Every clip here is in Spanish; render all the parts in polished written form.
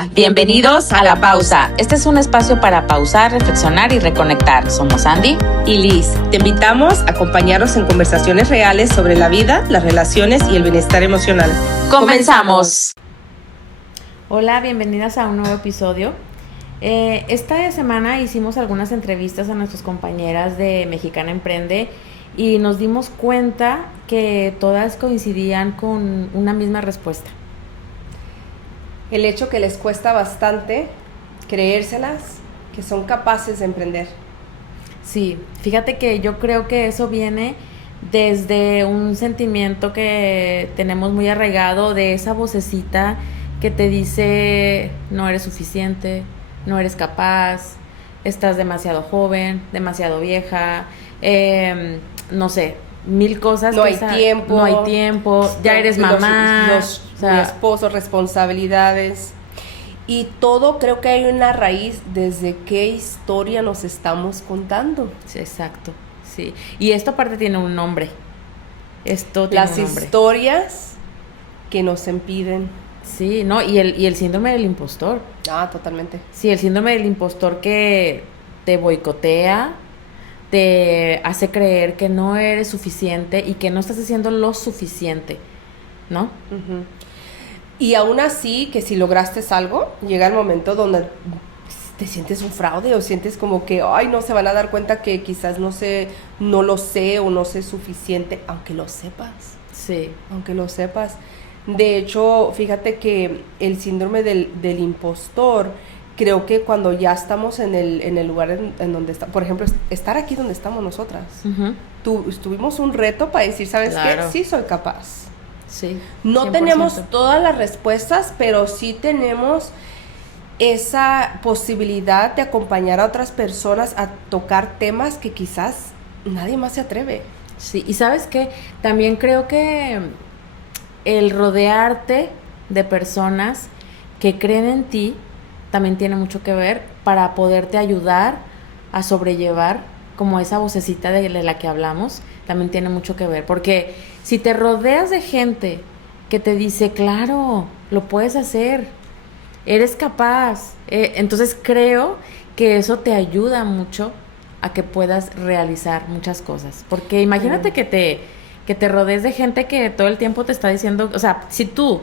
Hola, bienvenidos a La Pausa. Este es un espacio para pausar, reflexionar y reconectar. Somos Andy y Liz. Te invitamos a acompañarnos en conversaciones reales sobre la vida, las relaciones y el bienestar emocional. ¡Comenzamos! Hola, bienvenidas a un nuevo episodio. Esta semana hicimos algunas entrevistas a nuestras compañeras de Mexicana Emprende y nos dimos cuenta que todas coincidían con una misma respuesta. El hecho que les cuesta bastante creérselas, que son capaces de emprender. Sí, fíjate que yo creo que eso viene desde un sentimiento que tenemos muy arraigado de esa vocecita que te dice no eres suficiente, no eres capaz, estás demasiado joven, demasiado vieja, no sé, mil cosas. No hay tiempo, ya eres mamá. Los esposos, responsabilidades. Y todo creo que hay una raíz desde qué historia nos estamos contando. Sí, exacto, sí. Y esto aparte tiene un nombre. Las historias que nos impiden. Sí, ¿no? Y el síndrome del impostor. Ah, totalmente. Sí, el síndrome del impostor que te boicotea, te hace creer que no eres suficiente y que no estás haciendo lo suficiente, ¿no? Uh-huh. Y aún así, que si lograste algo, llega el momento donde te sientes un fraude o sientes como que, ay, no se van a dar cuenta que quizás no lo sé o no sé suficiente, aunque lo sepas. Sí. Aunque lo sepas. De hecho, fíjate que el síndrome del impostor, creo que cuando ya estamos en el lugar en donde está, por ejemplo, estar aquí donde estamos nosotras, uh-huh. Tuvimos un reto para decir, ¿sabes qué? Sí soy capaz. Sí. No 100%. tenemos todas las respuestas, pero sí tenemos esa posibilidad de acompañar a otras personas a tocar temas que quizás nadie más se atreve. Sí, y ¿sabes qué? También creo que el rodearte de personas que creen en ti también tiene mucho que ver para poderte ayudar a sobrellevar como esa vocecita de la que hablamos, también tiene mucho que ver, porque si te rodeas de gente que te dice, claro, lo puedes hacer, eres capaz, entonces creo que eso te ayuda mucho a que puedas realizar muchas cosas, porque imagínate que te rodees de gente que todo el tiempo te está diciendo, o sea, si tú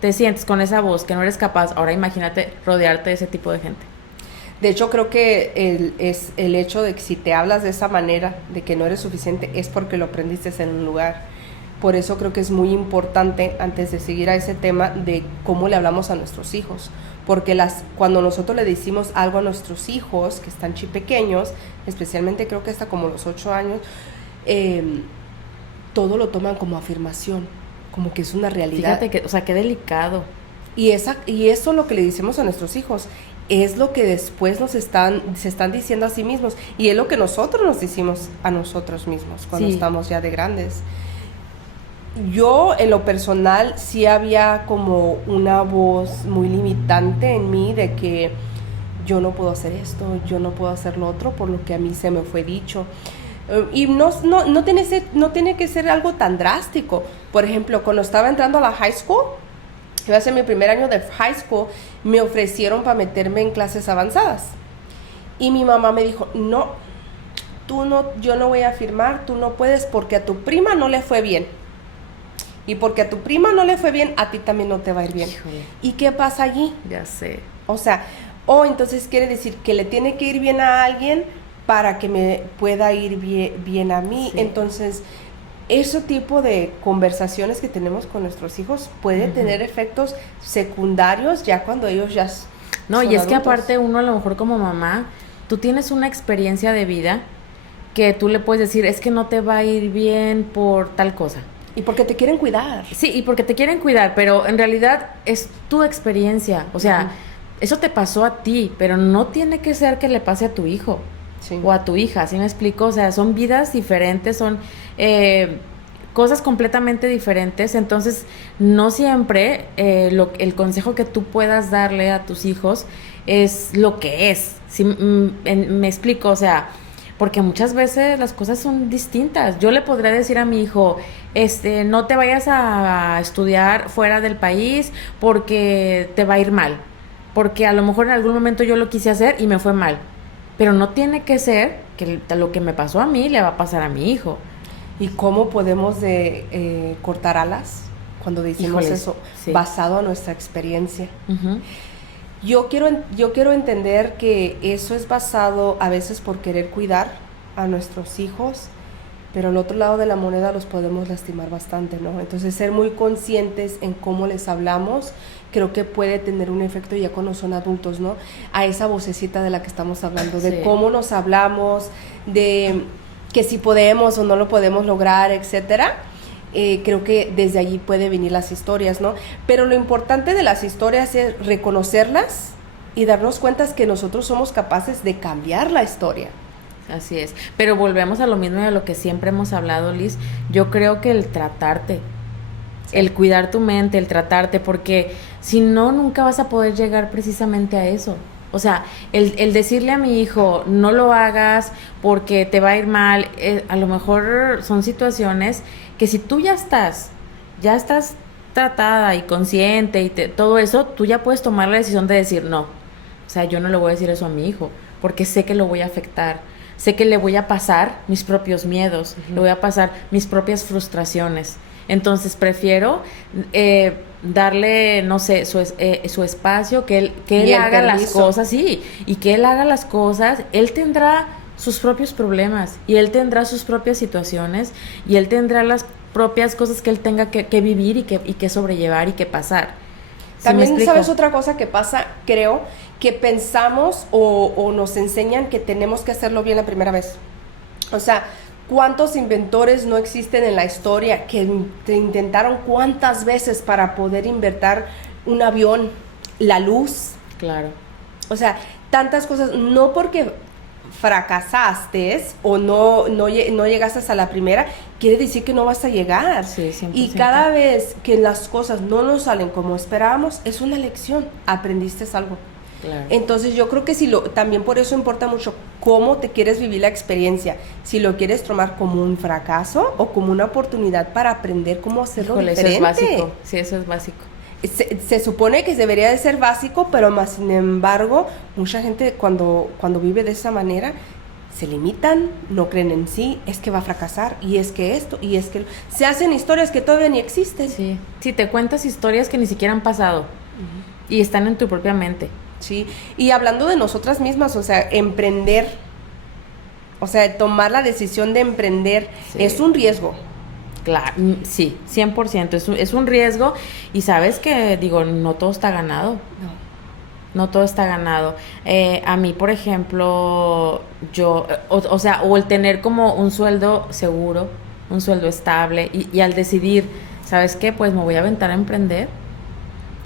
te sientes con esa voz que no eres capaz, ahora imagínate rodearte de ese tipo de gente. De hecho, creo que es el hecho de que si te hablas de esa manera, de que no eres suficiente, es porque lo aprendiste en un lugar. Por eso creo que es muy importante, antes de seguir a ese tema, de cómo le hablamos a nuestros hijos. Porque cuando nosotros le decimos algo a nuestros hijos, que están pequeños, especialmente creo que hasta como los 8 años, todo lo toman como afirmación, como que es una realidad. Fíjate que, o sea, qué delicado. Y eso lo que le decimos a nuestros hijos es lo que después se están diciendo a sí mismos, y es lo que nosotros nos decimos a nosotros mismos cuando estamos ya de grandes. Yo, en lo personal, sí había como una voz muy limitante en mí de que yo no puedo hacer esto, yo no puedo hacer lo otro por lo que a mí se me fue dicho. Y no tiene que ser algo tan drástico. Por ejemplo, cuando estaba entrando a la high school, iba a ser mi primer año de high school, me ofrecieron para meterme en clases avanzadas. Y mi mamá me dijo, yo no voy a firmar, tú no puedes porque a tu prima no le fue bien. Y porque a tu prima no le fue bien, a ti también no te va a ir bien. Híjole. ¿Y qué pasa allí? Ya sé. O sea, entonces quiere decir que le tiene que ir bien a alguien para que me pueda ir bien a mí. Sí. Entonces, ese tipo de conversaciones que tenemos con nuestros hijos puede uh-huh. tener efectos secundarios ya cuando ellos ya no, y es adultos. Que aparte uno a lo mejor como mamá, tú tienes una experiencia de vida que tú le puedes decir, es que no te va a ir bien por tal cosa. Y porque te quieren cuidar. Sí, y porque te quieren cuidar, pero en realidad es tu experiencia. O sea, uh-huh. Eso te pasó a ti, pero no tiene que ser que le pase a tu hijo. Sí. O a tu hija, ¿sí me explico? O sea, son vidas diferentes, son cosas completamente diferentes. Entonces, no siempre el consejo que tú puedas darle a tus hijos es lo que es. ¿Sí? Me explico, o sea, porque muchas veces las cosas son distintas. Yo le podría decir a mi hijo, no te vayas a estudiar fuera del país porque te va a ir mal. porque a lo mejor en algún momento yo lo quise hacer y me fue mal. Pero no tiene que ser que lo que me pasó a mí le va a pasar a mi hijo. ¿Y cómo podemos cortar alas cuando decimos eso? Sí. Basado en nuestra experiencia. Uh-huh. Yo quiero entender que eso es basado a veces por querer cuidar a nuestros hijos, pero al otro lado de la moneda los podemos lastimar bastante, ¿no? Entonces, ser muy conscientes en cómo les hablamos, creo que puede tener un efecto ya cuando son adultos, ¿no? A esa vocecita de la que estamos hablando, de sí. Cómo nos hablamos, de que si podemos o no lo podemos lograr, etcétera. Creo que desde allí puede venir las historias, ¿no? Pero lo importante de las historias es reconocerlas y darnos cuenta que nosotros somos capaces de cambiar la historia. Así es, pero volvemos a lo mismo de lo que siempre hemos hablado, Liz. Yo creo que el tratarte, sí. El cuidar tu mente, el tratarte, porque si no, nunca vas a poder llegar precisamente a eso. O sea, el decirle a mi hijo, no lo hagas porque te va a ir mal, a lo mejor son situaciones que si tú ya estás tratada y consciente y todo eso, tú ya puedes tomar la decisión de decir no. O sea, yo no le voy a decir eso a mi hijo, porque sé que lo voy a afectar. Sé que le voy a pasar mis propios miedos, uh-huh. Le voy a pasar mis propias frustraciones. Entonces prefiero darle, no sé, su espacio, que él haga las cosas, sí, y que él haga las cosas. Él tendrá sus propios problemas y él tendrá sus propias situaciones y él tendrá las propias cosas que él tenga que vivir y que sobrellevar y que pasar. También, ¿sabes otra cosa que pasa? Creo que pensamos o nos enseñan que tenemos que hacerlo bien la primera vez. O sea, ¿cuántos inventores no existen en la historia que intentaron cuántas veces para poder inventar un avión, la luz? Claro. O sea, tantas cosas, no porque fracasaste o no llegaste a la primera, quiere decir que no vas a llegar. Sí, 100%. Y cada vez que las cosas no nos salen como esperábamos, es una lección, aprendiste algo. Claro. Entonces yo creo que también por eso importa mucho cómo te quieres vivir la experiencia, si lo quieres tomar como un fracaso o como una oportunidad para aprender cómo hacerlo diferente. Eso es básico, sí, eso es básico. Se supone que debería de ser básico, pero más sin embargo, mucha gente cuando vive de esa manera, se limitan, no creen en sí, es que va a fracasar, y es que esto, y es que... Se hacen historias que todavía ni existen. Sí, sí, te cuentas historias que ni siquiera han pasado, uh-huh. Y están en tu propia mente. Sí, y hablando de nosotras mismas, o sea, emprender, o sea, tomar la decisión de emprender, sí. Es un riesgo. Claro, sí, 100%, es un riesgo, y sabes que, digo, no todo está ganado. No todo está ganado. A mí, por ejemplo, o el tener como un sueldo seguro, un sueldo estable, y al decidir, ¿sabes qué? Pues me voy a aventar a emprender,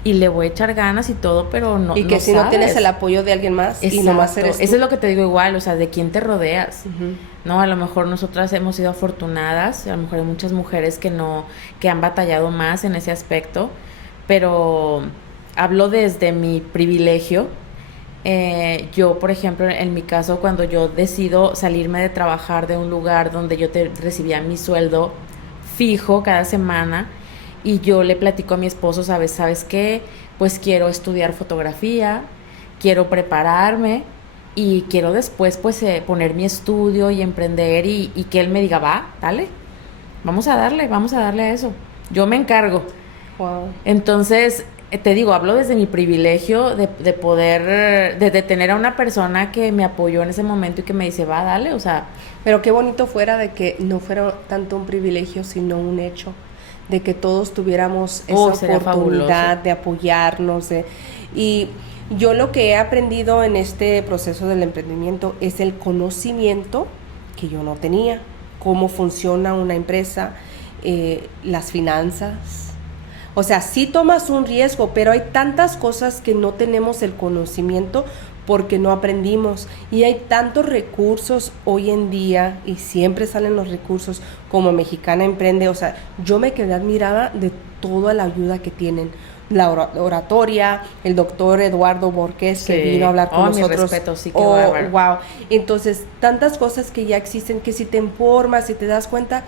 y le voy a echar ganas y todo, pero no. Y que si no tienes el apoyo de alguien más, exacto. Y nomás eres tú. Eso es lo que te digo igual, o sea, de quién te rodeas, uh-huh. ¿no? A lo mejor nosotras hemos sido afortunadas, a lo mejor hay muchas mujeres que han batallado más en ese aspecto, pero hablo desde mi privilegio. Yo, por ejemplo, en mi caso, cuando yo decido salirme de trabajar de un lugar donde yo recibía mi sueldo fijo cada semana, y yo le platico a mi esposo, ¿sabes qué? Pues quiero estudiar fotografía, quiero prepararme y quiero después pues poner mi estudio y emprender y que él me diga, va, dale, vamos a darle a eso. Yo me encargo. Wow. Entonces, te digo, hablo desde mi privilegio de poder, de tener a una persona que me apoyó en ese momento y que me dice, va, dale, o sea. Pero qué bonito fuera de que no fuera tanto un privilegio, sino un hecho. De que todos tuviéramos esa oportunidad de apoyarnos. Y yo lo que he aprendido en este proceso del emprendimiento es el conocimiento que yo no tenía, cómo funciona una empresa, las finanzas. O sea, sí tomas un riesgo, pero hay tantas cosas que no tenemos el conocimiento porque no aprendimos, y hay tantos recursos hoy en día y siempre salen los recursos como Mexicana Emprende. O sea, yo me quedé admirada de toda la ayuda que tienen, la oratoria, el doctor Eduardo Borges, sí, que vino a hablar con nosotros. Mi respeto, sí, qué bárbaro. Wow. Entonces, tantas cosas que ya existen que si te informas, si te das cuenta,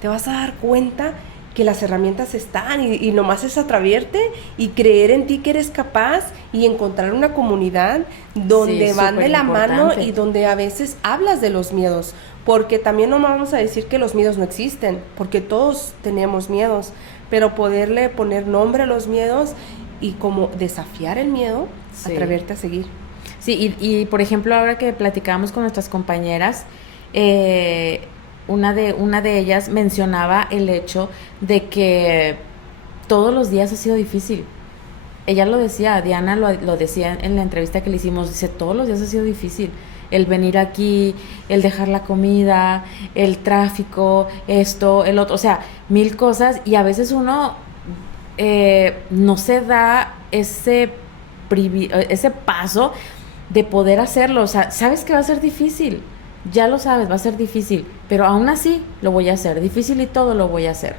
te vas a dar cuenta que las herramientas están y nomás es atreverte y creer en ti que eres capaz y encontrar una comunidad donde van de la mano y donde a veces hablas de los miedos, porque también no vamos a decir que los miedos no existen, porque todos tenemos miedos, pero poderle poner nombre a los miedos y como desafiar el miedo, atreverte a seguir. Sí, y por ejemplo, ahora que platicábamos con nuestras compañeras, una de ellas mencionaba el hecho de que todos los días ha sido difícil. Ella lo decía, Diana lo decía en la entrevista que le hicimos, dice, todos los días ha sido difícil. El venir aquí, el dejar la comida, el tráfico, esto, el otro, o sea, 1000 cosas, y a veces uno no se da ese paso de poder hacerlo. O sea, sabes que va a ser difícil, ya lo sabes, va a ser difícil, pero aún así lo voy a hacer, difícil y todo lo voy a hacer.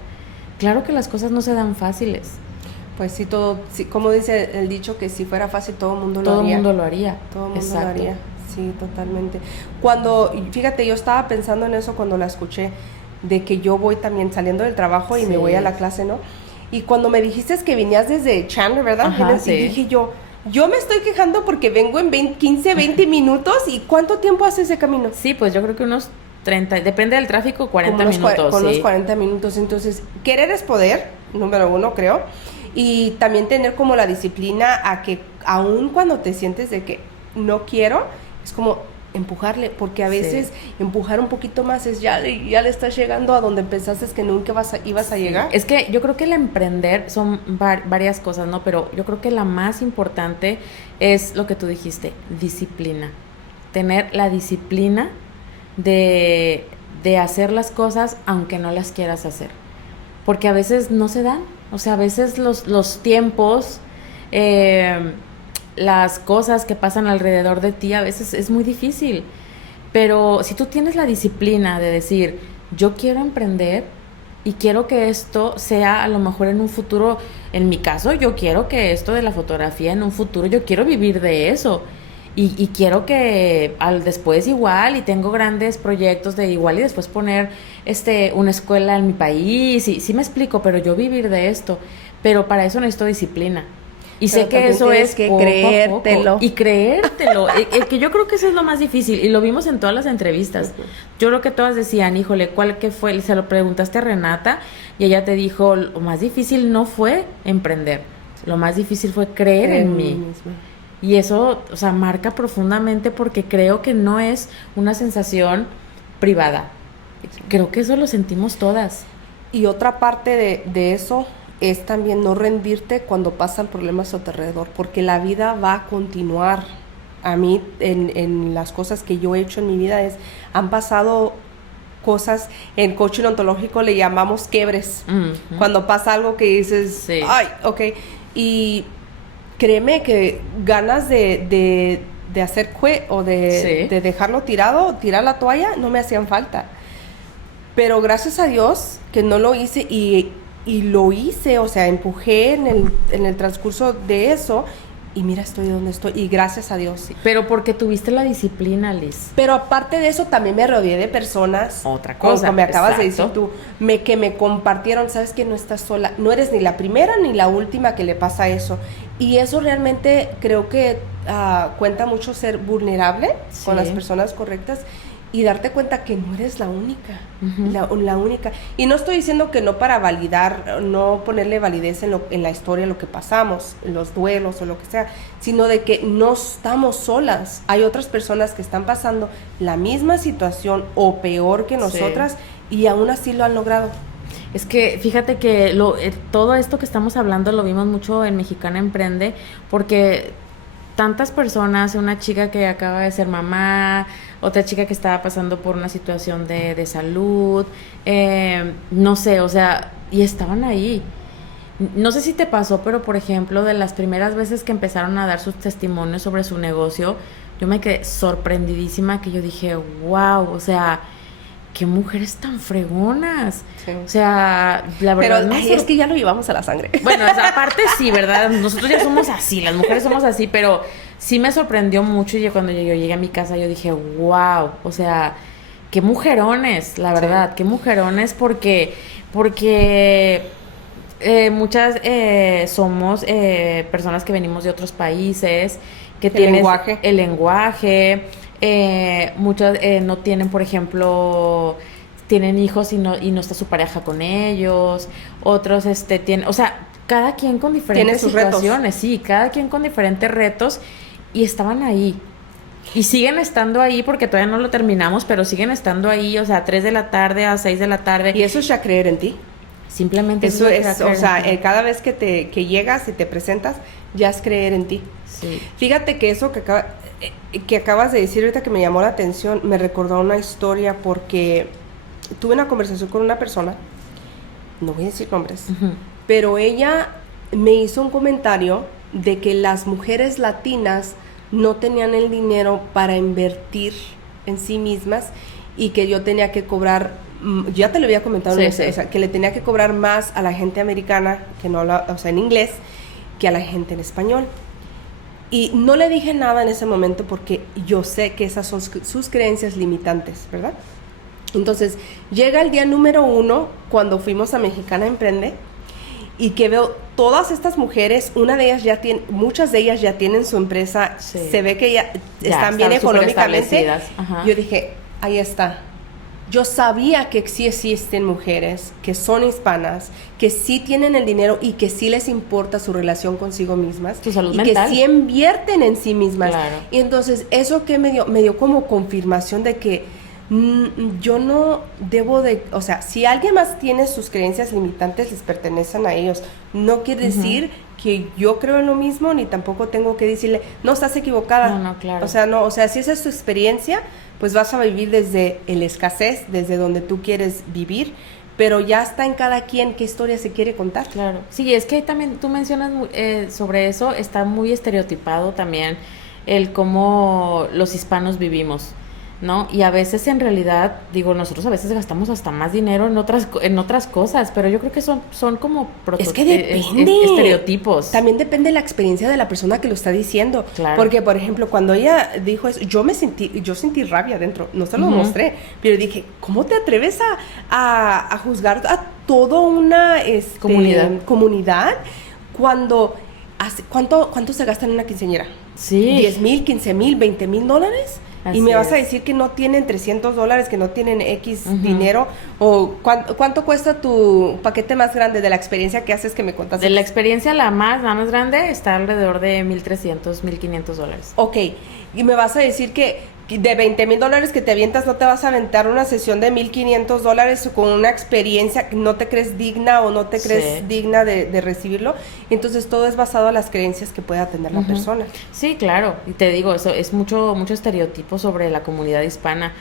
Claro que las cosas no se dan fáciles. Pues sí, como dice el dicho, que si fuera fácil todo el mundo lo haría. Todo el mundo lo haría. Todo el mundo lo haría, sí, totalmente. Fíjate, yo estaba pensando en eso cuando la escuché, de que yo voy también saliendo del trabajo y me voy a la clase, ¿no? Y cuando me dijiste que venías desde Chandler, ¿verdad? Ajá, y dije yo me estoy quejando porque vengo en 15, 20 minutos, ¿y cuánto tiempo hace ese camino? Sí, pues yo creo que unos 30, depende del tráfico, 40 minutos. Con unos 40 minutos, entonces, querer es poder, número 1, creo, y también tener como la disciplina a que aun cuando te sientes de que no quiero, es como empujarle, porque a veces empujar un poquito más es ya le estás llegando a donde pensaste que nunca ibas a llegar. Es que yo creo que el emprender son varias cosas, ¿no? Pero yo creo que la más importante es lo que tú dijiste, disciplina. Tener la disciplina de hacer las cosas aunque no las quieras hacer. Porque a veces no se dan. O sea, a veces los tiempos, las cosas que pasan alrededor de ti, a veces es muy difícil. Pero si tú tienes la disciplina de decir, yo quiero emprender y quiero que esto sea a lo mejor en un futuro, en mi caso, yo quiero que esto de la fotografía en un futuro, yo quiero vivir de eso. Y quiero que después igual, y tengo grandes proyectos de igual y después poner una escuela en mi país, y sí me explico, pero yo vivir de esto. Pero para eso necesito disciplina. Y sé que eso es que poco creértelo. A poco. Y creértelo. Que yo creo que eso es lo más difícil. Y lo vimos en todas las entrevistas. Yo creo que todas decían, híjole, ¿cuál que fue? Se lo preguntaste a Renata y ella te dijo, lo más difícil no fue emprender. Lo más difícil fue creer en mí. Y eso, o sea, marca profundamente, porque creo que no es una sensación privada. Creo que eso lo sentimos todas. Y otra parte de eso es también no rendirte cuando pasan problemas a tu alrededor, porque la vida va a continuar. A mí, en las cosas que yo he hecho en mi vida, han pasado cosas, en coaching ontológico le llamamos quiebres. Uh-huh. Cuando pasa algo que dices, ay, ok, y créeme que ganas de hacer quit o de dejarlo tirado, tirar la toalla, no me hacían falta. Pero gracias a Dios que no lo hice y lo hice, o sea, empujé en el transcurso de eso, y mira, estoy donde estoy, y gracias a Dios. Pero porque tuviste la disciplina, Liz. Pero aparte de eso, también me rodeé de personas. Otra cosa. Como me acabas de decir tú, que me compartieron, sabes que no estás sola, no eres ni la primera ni la última que le pasa eso. Y eso realmente creo que cuenta mucho ser vulnerable con las personas correctas y darte cuenta que no eres la única, uh-huh. la única. Y no estoy diciendo que no para validar, no ponerle validez en la historia, lo que pasamos, los duelos o lo que sea, sino de que no estamos solas. Hay otras personas que están pasando la misma situación o peor que nosotras, y aún así lo han logrado. Es que fíjate que todo esto que estamos hablando lo vimos mucho en Mexicana Emprende, porque tantas personas, una chica que acaba de ser mamá, otra chica que estaba pasando por una situación de salud, no sé, o sea, y estaban ahí. No sé si te pasó, pero por ejemplo, de las primeras veces que empezaron a dar sus testimonios sobre su negocio, yo me quedé sorprendidísima, que yo dije, wow, o sea, qué mujeres tan fregonas. Sí. O sea, la verdad. Pero es que ya lo llevamos a la sangre. Bueno, o sea, aparte sí, ¿verdad? Nosotros ya somos así, las mujeres somos así, pero sí me sorprendió mucho, y cuando yo llegué a mi casa yo dije, wow, o sea, qué mujerones, la verdad, qué mujerones, porque muchas somos personas que venimos de otros países, que tienen el lenguaje, muchas no tienen, por ejemplo, tienen hijos y no está su pareja con ellos, otros tienen, o sea, cada quien con diferentes situaciones, retos. Sí, cada quien con diferentes retos, y estaban ahí. Y siguen estando ahí porque todavía no lo terminamos, pero siguen estando ahí, o sea, a 3 de la tarde, a 6 de la tarde. Y eso es ya creer en ti. Simplemente eso es, o sea, cada vez que llegas y te presentas, ya es creer en ti. Sí. Fíjate que eso que acabas de decir ahorita, que me llamó la atención, me recordó una historia, porque tuve una conversación con una persona, no voy a decir nombres, pero ella me hizo un comentario de que las mujeres latinas no tenían el dinero para invertir en sí mismas, y que yo tenía que cobrar, ya te lo había comentado, o sea, que le tenía que cobrar más a la gente americana, que no habla, o sea, en inglés, que a la gente en español. Y no le dije nada en ese momento, porque yo sé que esas son sus creencias limitantes, ¿verdad? Entonces, llega el día número 1, cuando fuimos a Mexicana Emprende, y que veo todas estas mujeres, muchas de ellas ya tienen su empresa, se ve que ya están bien económicamente. Yo dije, ahí está. Yo sabía que sí existen mujeres que son hispanas, que sí tienen el dinero y que sí les importa su relación consigo mismas, su salud y mental, que sí invierten en sí mismas. Claro. Y entonces eso que me dio como confirmación de que yo no debo de, o sea, si alguien más tiene sus creencias limitantes, les pertenecen a ellos. No quiere decir que yo creo en lo mismo, ni tampoco tengo que decirle, no, estás equivocada. No, claro. O sea, si esa es tu experiencia, pues vas a vivir desde la escasez, desde donde tú quieres vivir, pero ya está en cada quien qué historia se quiere contar. Claro. Sí, es que también tú mencionas sobre eso, está muy estereotipado también el cómo los hispanos vivimos, ¿no? Y a veces, en realidad, digo, nosotros a veces gastamos hasta más dinero en otras cosas, pero yo creo que son como es que depende, estereotipos. También depende de la experiencia de la persona que lo está diciendo. Claro. Porque, por ejemplo, cuando ella dijo eso, yo sentí rabia dentro, no se lo mostré, pero dije, ¿cómo te atreves a juzgar a toda una comunidad cuando ¿cuánto se gasta en una quinceañera? Sí. 10,000, 15,000, 20,000 dólares. Así y me vas a es. decir que no tienen $300, que no tienen X dinero, o ¿cuánto cuesta tu paquete más grande de la experiencia que haces, que me contaste? De la experiencia, la más grande está alrededor de $1,300, $1,500. Ok, y me vas a decir que de $20,000 que te avientas, no te vas a aventar una sesión de $1,500 con una experiencia que no te crees digna, o no te crees digna de recibirlo. Entonces todo es basado en las creencias que pueda tener la persona. Sí, claro, y te digo, eso es mucho estereotipo sobre la comunidad hispana,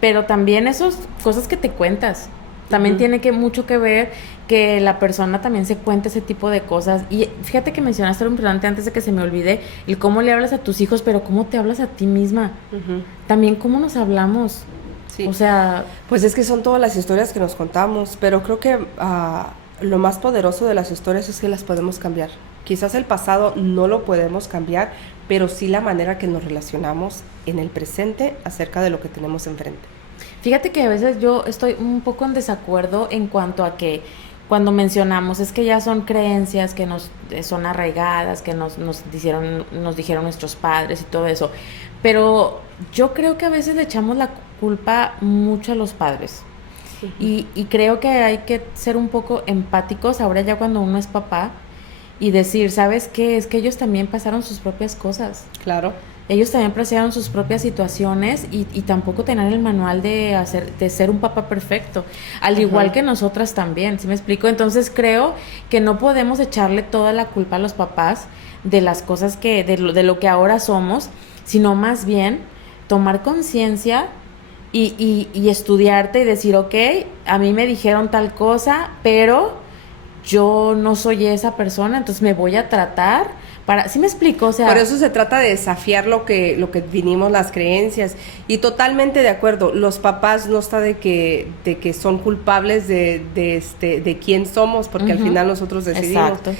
pero también esas cosas que te cuentas, también tiene mucho que ver que la persona también se cuente ese tipo de cosas. Y fíjate que mencionaste algo importante antes de que se me olvide, el cómo le hablas a tus hijos, pero cómo te hablas a ti misma. También cómo nos hablamos. Sí. O sea, pues es que son todas las historias que nos contamos, pero creo que lo más poderoso de las historias es que las podemos cambiar. Quizás el pasado no lo podemos cambiar, pero sí la manera que nos relacionamos en el presente acerca de lo que tenemos enfrente. Fíjate que a veces yo estoy un poco en desacuerdo en cuanto a que cuando mencionamos es que ya son creencias que nos son arraigadas, que nos dijeron nuestros padres y todo eso, pero yo creo que a veces le echamos la culpa mucho a los padres. Y creo que hay que ser un poco empáticos ahora ya cuando uno es papá y decir, ¿sabes qué? Es que ellos también pasaron sus propias cosas. Claro. Ellos también pasaron sus propias situaciones y tampoco tener el manual de ser un papá perfecto, al igual que nosotras también, ¿sí me explico? Entonces creo que no podemos echarle toda la culpa a los papás de las cosas de lo que ahora somos, sino más bien tomar conciencia y estudiarte y decir, ok, a mí me dijeron tal cosa, pero yo no soy esa persona, entonces me voy a tratar ¿sí me explico? O sea, por eso se trata de desafiar lo que vinimos, las creencias, y totalmente de acuerdo. Los papás no está de que son culpables de quién somos, porque al final nosotros decidimos. Exacto.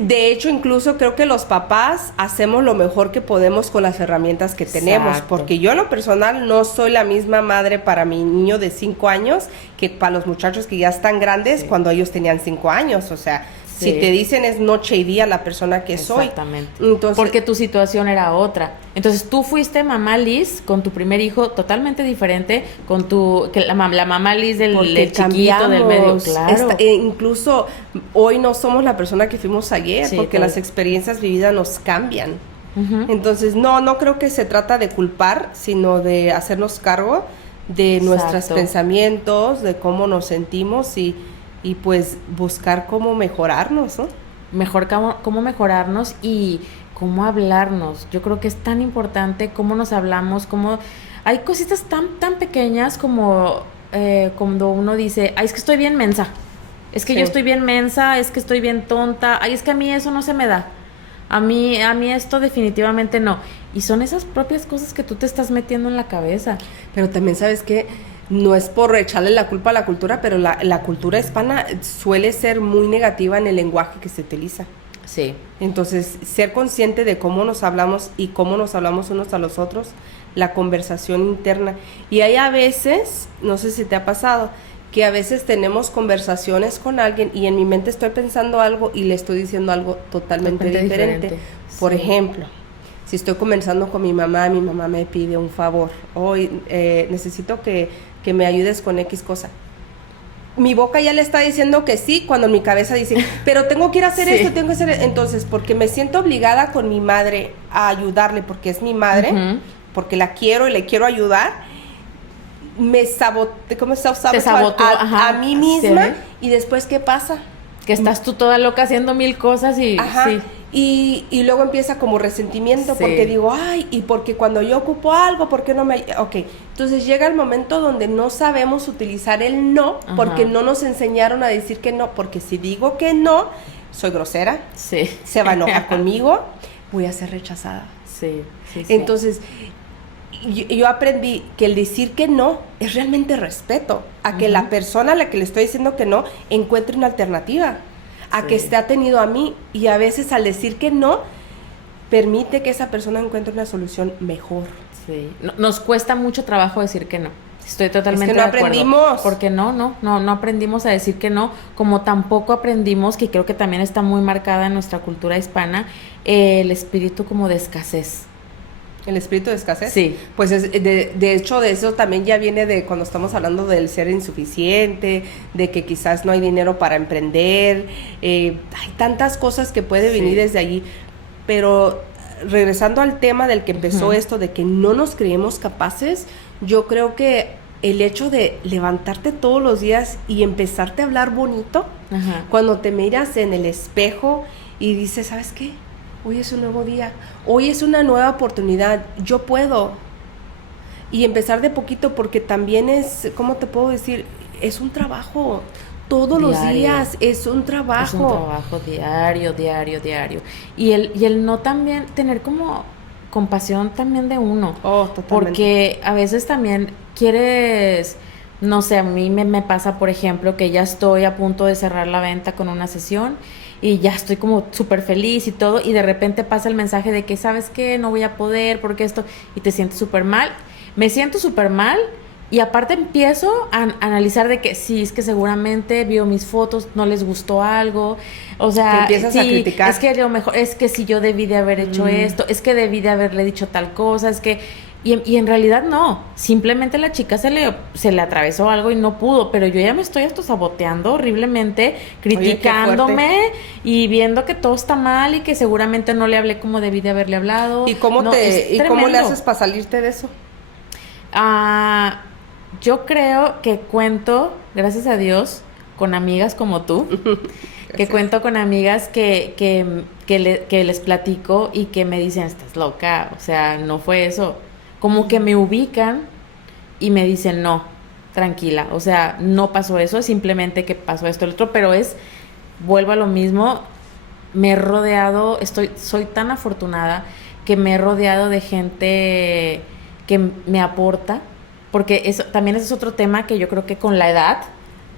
De hecho, incluso creo que los papás hacemos lo mejor que podemos con las herramientas que tenemos, Exacto. porque yo en lo personal no soy la misma madre para mi niño de 5 años que para los muchachos que ya están grandes cuando ellos tenían 5 años, o sea, Sí. si te dicen es noche y día la persona que soy. Exactamente. Entonces, Porque tu situación era otra. Entonces tú fuiste mamá Liz con tu primer hijo totalmente diferente, con la mamá Liz del porque chiquito del medio. cambiamos. Claro. Incluso hoy no somos la persona que fuimos ayer, Sí, porque claro. las experiencias vividas nos cambian. Ujú. Entonces, no creo que se trata de culpar, sino de hacernos cargo de nuestros Exacto. pensamientos, de cómo nos sentimos y pues buscar cómo mejorarnos, ¿no? Mejor cómo mejorarnos y cómo hablarnos. Yo creo que es tan importante cómo nos hablamos, cómo hay cositas tan pequeñas como cuando uno dice, ay, es que estoy bien mensa, es que Sí. yo estoy bien mensa, es que estoy bien tonta, ay, es que a mí eso no se me da. A mí esto definitivamente no. Y son esas propias cosas que tú te estás metiendo en la cabeza. Pero también sabes que no es por echarle la culpa a la cultura, pero la cultura hispana suele ser muy negativa en el lenguaje que se utiliza. Sí. Entonces, ser consciente de cómo nos hablamos y cómo nos hablamos unos a los otros, la conversación interna. Y hay a veces, no sé si te ha pasado, que a veces tenemos conversaciones con alguien y en mi mente estoy pensando algo y le estoy diciendo algo totalmente diferente. Por Sí. ejemplo, si estoy conversando con mi mamá me pide un favor. Hoy necesito que me ayudes con X cosa. Mi boca ya le está diciendo que sí, cuando mi cabeza dice, pero tengo que ir a hacer Sí. esto, tengo que hacer... Entonces, porque me siento obligada con mi madre a ayudarle, porque es mi madre, Ujú. porque la quiero y le quiero ayudar, me sabote, ¿cómo se Te saboteó, ajá, a mí misma, sí. y después, ¿qué pasa? Que estás tú toda loca haciendo mil cosas y Ajá. sí. Y luego empieza como resentimiento, Sí. porque digo, ay, y porque cuando yo ocupo algo, ¿por qué no me...? Ok, entonces llega el momento donde no sabemos utilizar el no, Ajá. porque no nos enseñaron a decir que no, porque si digo que no, soy grosera, Sí. se va a enojar conmigo, voy a ser rechazada. Sí, sí, sí. Entonces, yo aprendí que el decir que no es realmente respeto, a que la persona a la que le estoy diciendo que no encuentre una alternativa, a Sí. que esté atenido a mí, y a veces al decir que no, permite que esa persona encuentre una solución mejor. Sí. Nos cuesta mucho trabajo decir que no. Estoy totalmente no de acuerdo. aprendimos. Porque no aprendimos a decir que no, como tampoco aprendimos, que creo que también está muy marcada en nuestra cultura hispana, el espíritu como de escasez. ¿El espíritu de escasez? Sí. Pues de hecho de eso también ya viene de cuando estamos hablando del ser insuficiente, de que quizás no hay dinero para emprender, hay tantas cosas que puede venir Sí. desde allí, pero regresando al tema del que empezó esto, de que no nos creemos capaces, yo creo que el hecho de levantarte todos los días y empezarte a hablar bonito, Ajá. cuando te miras en el espejo y dices, ¿sabes qué? Hoy es un nuevo día, hoy es una nueva oportunidad, yo puedo. Y empezar de poquito, porque también es, ¿cómo te puedo decir? Es un trabajo, todos los Diario. días es un trabajo. Es un trabajo diario. Y el no también tener como compasión también de uno. Oh, totalmente. Porque a veces también quieres, no sé, a mí me pasa, por ejemplo, que ya estoy a punto de cerrar la venta con una sesión y ya estoy como súper feliz y todo, y de repente pasa el mensaje de que, ¿sabes qué? No voy a poder porque esto, y te sientes súper mal. Me siento súper mal. Y aparte empiezo a analizar de que sí, es que seguramente vio mis fotos, no les gustó algo, o sea, Que empiezas sí, a criticar. es que lo mejor, es que si yo debí de haber hecho esto, es que debí de haberle dicho tal cosa, es que, y en realidad no, simplemente la chica se le atravesó algo y no pudo, pero yo ya me estoy autosaboteando horriblemente, criticándome y viendo que todo está mal y que seguramente no le hablé como debí de haberle hablado. ¿Y cómo No, cómo le tremendo. haces para salirte de eso? Yo creo que cuento, gracias a Dios, con amigas como tú, que cuento con amigas que les platico y que me dicen, estás loca, o sea, no fue eso. Como que me ubican y me dicen, no, tranquila, o sea, no pasó eso, simplemente que pasó esto, el otro, pero vuelvo a lo mismo, me he rodeado, soy tan afortunada que me he rodeado de gente que me aporta, porque eso también ese es otro tema que yo creo que con la edad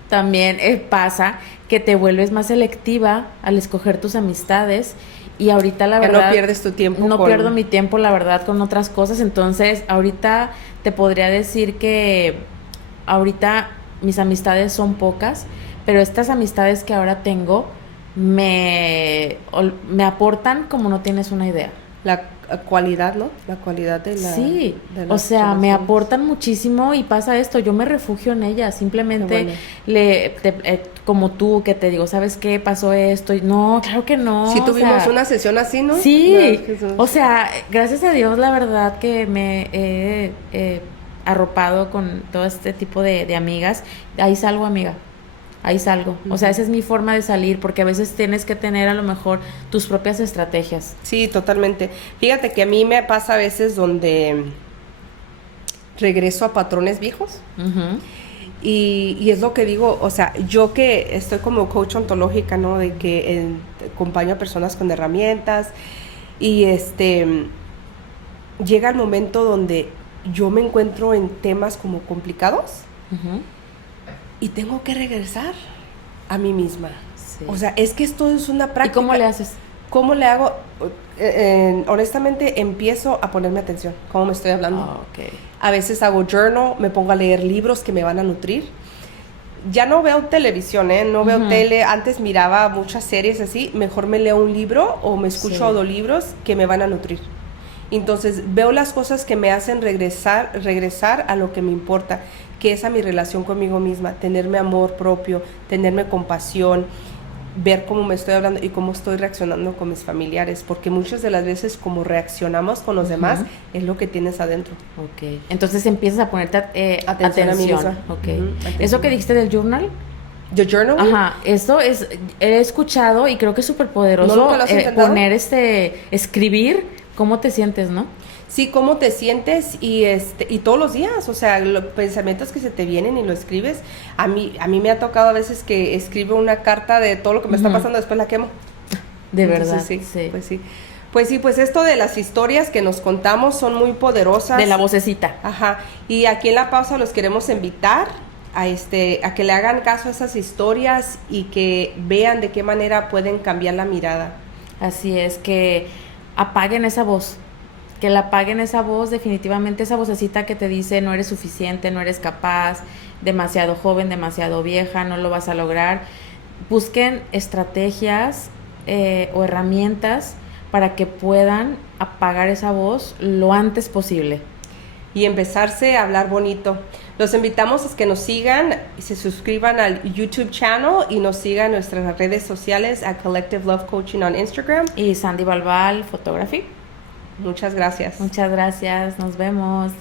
también pasa que te vuelves más selectiva al escoger tus amistades y ahorita la verdad... Que no pierdes tu tiempo. No pierdo mi tiempo, la verdad, con otras cosas. Entonces, ahorita te podría decir que ahorita mis amistades son pocas, pero estas amistades que ahora tengo me aportan como no tienes una idea. La cualidad, ¿no? La cualidad de la... Sí, de o las sea, me relaciones. aportan muchísimo y pasa esto, yo me refugio en ellas, simplemente como tú que te digo, ¿sabes qué? Pasó esto y no, claro que no. Sí, o tuvimos sea, una sesión así, ¿no? Sí, No, o sea, gracias a Dios, la verdad que me he arropado con todo este tipo de amigas. Ahí salgo, amiga, ahí salgo. O sea, esa es mi forma de salir, porque a veces tienes que tener a lo mejor tus propias estrategias. Sí, totalmente. Fíjate que a mí me pasa a veces donde regreso a patrones viejos. Ujú. Y es lo que digo, o sea, yo que estoy como coach ontológica, ¿no? De que acompaño a personas con herramientas y llega el momento donde yo me encuentro en temas como complicados Ujú. y tengo que regresar a mí misma. Sí. O sea, es que esto es una práctica. ¿Y cómo le haces? ¿Cómo le hago? Honestamente, empiezo a ponerme atención, cómo me estoy hablando. Ah, ok. A veces hago journal, me pongo a leer libros que me van a nutrir. Ya no veo televisión, no veo Ujú. tele. Antes miraba muchas series así. Mejor me leo un libro o me escucho Sí. audiolibros que me van a nutrir. Entonces veo las cosas que me hacen regresar a lo que me importa, que es a mi relación conmigo misma, tenerme amor propio, tenerme compasión, ver cómo me estoy hablando y cómo estoy reaccionando con mis familiares, porque muchas de las veces como reaccionamos con los demás es lo que tienes adentro. Ok. Entonces empiezas a ponerte Atención a mí misma. Ok. Ujú, atención. Eso que dijiste del journal, ¿The journal? ajá, eso es, he escuchado y creo que es súper poderoso ¿No, nunca lo has intentado? poner escribir cómo te sientes, ¿no? Sí, cómo te sientes y todos los días, o sea, los pensamientos que se te vienen y lo escribes. A mí me ha tocado a veces que escribo una carta de todo lo que me está Ujú. pasando, después la quemo. De Entonces, verdad, sí, sí. pues sí. Pues sí, pues esto de las historias que nos contamos son muy poderosas. De la vocecita. Ajá. Y aquí en la pausa los queremos invitar a que le hagan caso a esas historias y que vean de qué manera pueden cambiar la mirada. Así es, que apaguen esa voz, que la apaguen esa voz, definitivamente esa vocecita que te dice no eres suficiente, no eres capaz, demasiado joven, demasiado vieja, no lo vas a lograr. Busquen estrategias o herramientas para que puedan apagar esa voz lo antes posible. Y empezarse a hablar bonito. Los invitamos a que nos sigan y se suscriban al YouTube channel y nos sigan en nuestras redes sociales a Collective Love Coaching on Instagram. Y Sandy Balbal Photography. Muchas gracias. Muchas gracias, nos vemos.